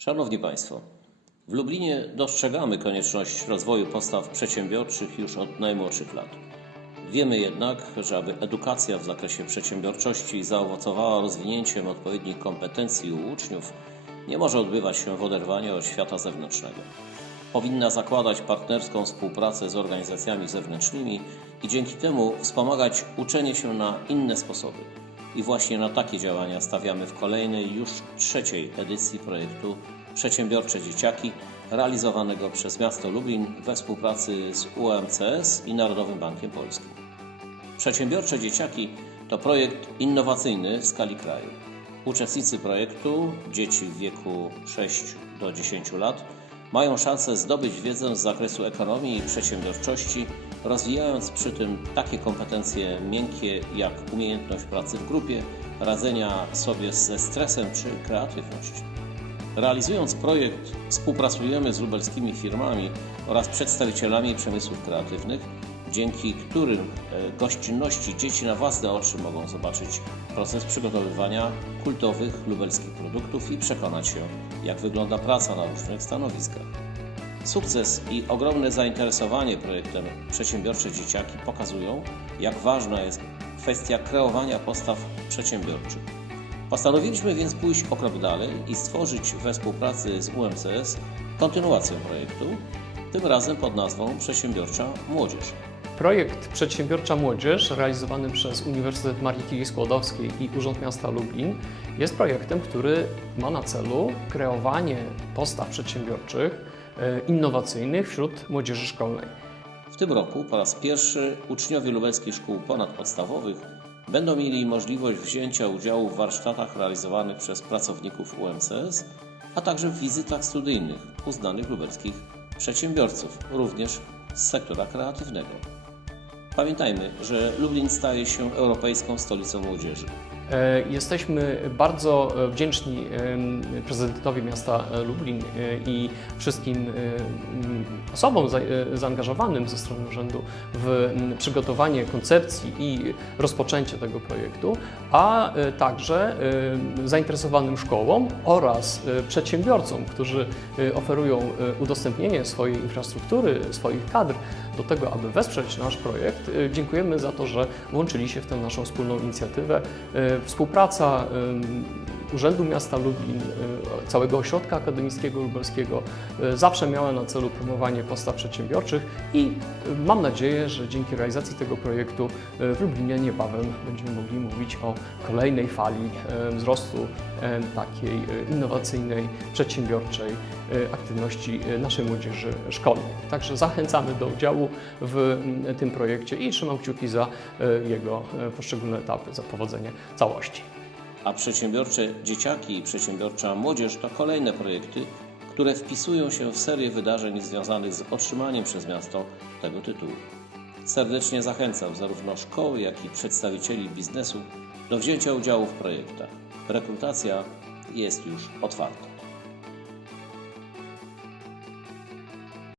Szanowni Państwo, w Lublinie dostrzegamy konieczność rozwoju postaw przedsiębiorczych już od najmłodszych lat. Wiemy jednak, że aby edukacja w zakresie przedsiębiorczości zaowocowała rozwinięciem odpowiednich kompetencji u uczniów, nie może odbywać się w oderwaniu od świata zewnętrznego. Powinna zakładać partnerską współpracę z organizacjami zewnętrznymi i dzięki temu wspomagać uczenie się na inne sposoby. I właśnie na takie działania stawiamy w kolejnej już trzeciej edycji projektu Przedsiębiorcze Dzieciaki, realizowanego przez miasto Lublin we współpracy z UMCS i Narodowym Bankiem Polskim. Przedsiębiorcze Dzieciaki to projekt innowacyjny w skali kraju. Uczestnicy projektu, dzieci w wieku 6 do 10 lat, mają szansę zdobyć wiedzę z zakresu ekonomii i przedsiębiorczości, rozwijając przy tym takie kompetencje miękkie jak umiejętność pracy w grupie, radzenia sobie ze stresem czy kreatywność. Realizując projekt, współpracujemy z lubelskimi firmami oraz przedstawicielami przemysłów kreatywnych, dzięki którym e, gościnności dzieci na własne oczy mogą zobaczyć proces przygotowywania kultowych lubelskich produktów i przekonać się, jak wygląda praca na różnych stanowiskach. Sukces i ogromne zainteresowanie projektem Przedsiębiorcze Dzieciaki pokazują, jak ważna jest kwestia kreowania postaw przedsiębiorczych. Postanowiliśmy więc pójść o krok dalej i stworzyć we współpracy z UMCS kontynuację projektu, tym razem pod nazwą Przedsiębiorcza Młodzież. Projekt Przedsiębiorcza Młodzież, realizowany przez Uniwersytet Marii Curie Skłodowskiej i Urząd Miasta Lublin, jest projektem, który ma na celu kreowanie postaw przedsiębiorczych, innowacyjnych wśród młodzieży szkolnej. W tym roku po raz pierwszy uczniowie lubelskich szkół ponadpodstawowych będą mieli możliwość wzięcia udziału w warsztatach realizowanych przez pracowników UMCS, a także w wizytach studyjnych uznanych lubelskich przedsiębiorców, również z sektora kreatywnego. Pamiętajmy, że Lublin staje się europejską stolicą młodzieży. E, Jesteśmy bardzo e, wdzięczni prezydentowi miasta e, Lublin i wszystkim osobom za- zaangażowanym ze strony urzędu w przygotowanie koncepcji i rozpoczęcie tego projektu, a także zainteresowanym szkołom oraz przedsiębiorcom, którzy oferują udostępnienie swojej infrastruktury, swoich kadr do tego, aby wesprzeć nasz projekt. Dziękujemy za to, że włączyli się w tę naszą wspólną inicjatywę. Współpraca Urzędu Miasta Lublin, e, całego ośrodka akademickiego lubelskiego e, zawsze miała na celu promowanie postaw przedsiębiorczych i e, mam nadzieję, że dzięki realizacji tego projektu w Lublinie niebawem będziemy mogli mówić o kolejnej fali wzrostu takiej innowacyjnej, przedsiębiorczej aktywności naszej młodzieży szkolnej. Także zachęcamy do udziału w tym projekcie i trzymam kciuki za jego poszczególne etapy, za powodzenie całości. A przedsiębiorcze dzieciaki i przedsiębiorcza młodzież to kolejne projekty, które wpisują się w serię wydarzeń związanych z otrzymaniem przez miasto tego tytułu. Serdecznie zachęcam zarówno szkoły, jak i przedstawicieli biznesu do wzięcia udziału w projektach. Rekrutacja jest już otwarta.